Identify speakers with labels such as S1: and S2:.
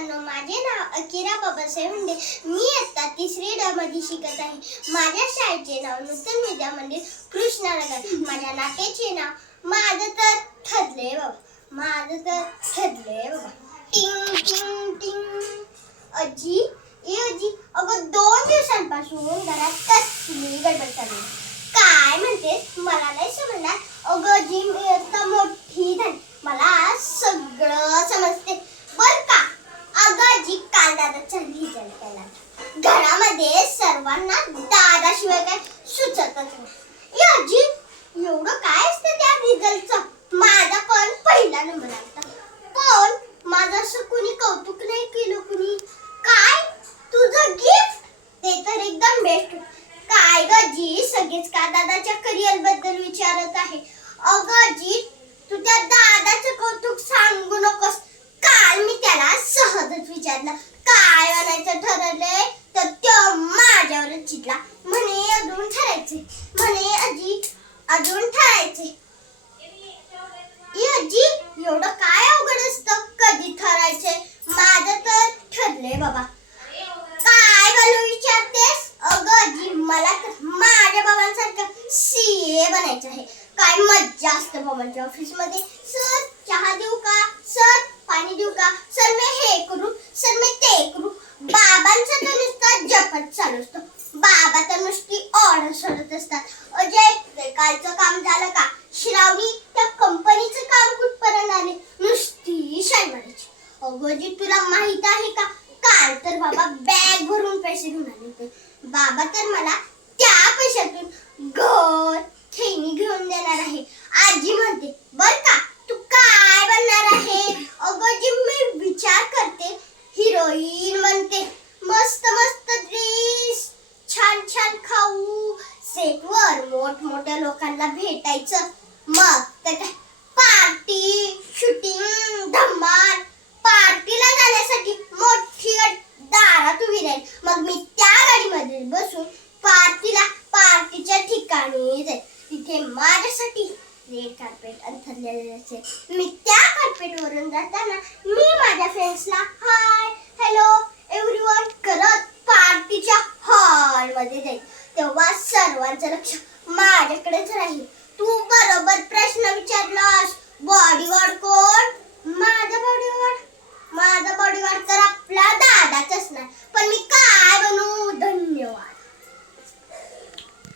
S1: मित्रांनो माझे नाव अकिरा बाबासाहेब हुंडे. मी आता तिसरी ड मध्ये शिकत आहे. माझ्या शाळेचे नाव नूतन विद्या मंदिर कृष्णानगर. माझ्या नाट्याचे नाव माझं तर ठरले बाबा. माझं तर ठरले बाबा. टिंग टिंग टिंग. अजी ए अजी अगं दोन दिवसांपासून घरात कसली गडबड चालली काय म्हणते मला नाही समजणार. अगं जी सर्वांना दादाशिवाय काय सुचतच नाही. आजी एवढं काय असतं त्या रिझल्टचं? माझा पण पहिला नंबर आला पण माझं असं कुणी कौतुक नाही केलं कुणी. काय? तुझं गिफ्ट ते तर एकदम बेस्ट काय ग जी सगळेच का दादाच्या करिअरबद्दल विचारत आहे? अगं जी अजून ठरायचे ए आजी एवढं काय अवघड असतं? कधी ठरायचे माझं तर ठरले बाबा. काय बोलू विचारतेस? अगं आजी, मला तर माझ्या बाबांसारखं सीए बनायचं आहे. काय मज्जा असतं बाबांच्या ऑफ़िस मध्ये सर, चहा देऊ का? सर, पाणी देऊ का? सर, मी हे करू, सर, मी ते करू. बाबांचं तर नुसतं जपत चालू असतं. बाबा तर नुसती ऑर्डर सोडत असतात. अगं तुला माहीत आहे का? काल तर बाबा बॅग भरून पैसे घेऊन आले होते. बाबा तर मला त्या पैशातून घर खेळणी घेऊन देणार आहे. आजी म्हणते बर का तू काय बनणार आहे? अगं जी मी विचार करते. हिरोईन बनते मस्त मस्त ड्रेस छान छान खाऊ. सेटवर मोठमोठ्या लोकांना भेटायचं. मग तर काय? पार्टी शूटिंग धमाल पार्टीला जाण्यासाठी मोठी गाडी दारात उभी राहील मग मी त्या गाडीमध्ये बसून पार्टीला पार्टीच्या ठिकाणी जाईल तिथे माझ्यासाठी रेड कार्पेट अंथरलेले असेल मी त्या कार्पेटवरून जाताना मी माझ्या फ्रेंड्सला हाय हॅलो एव्हरीवन करत पार्टीच्या हॉलमध्ये जाईल. तेव्हा सर्वांचं लक्ष माझ्याकडेच राहील. तू बरोबर प्रश्न विचारलास. बॉडीगार्ड कोण? माझा बॉडीगार्ड माझा बॉडीगार्ड तर आपला दादाच असणार.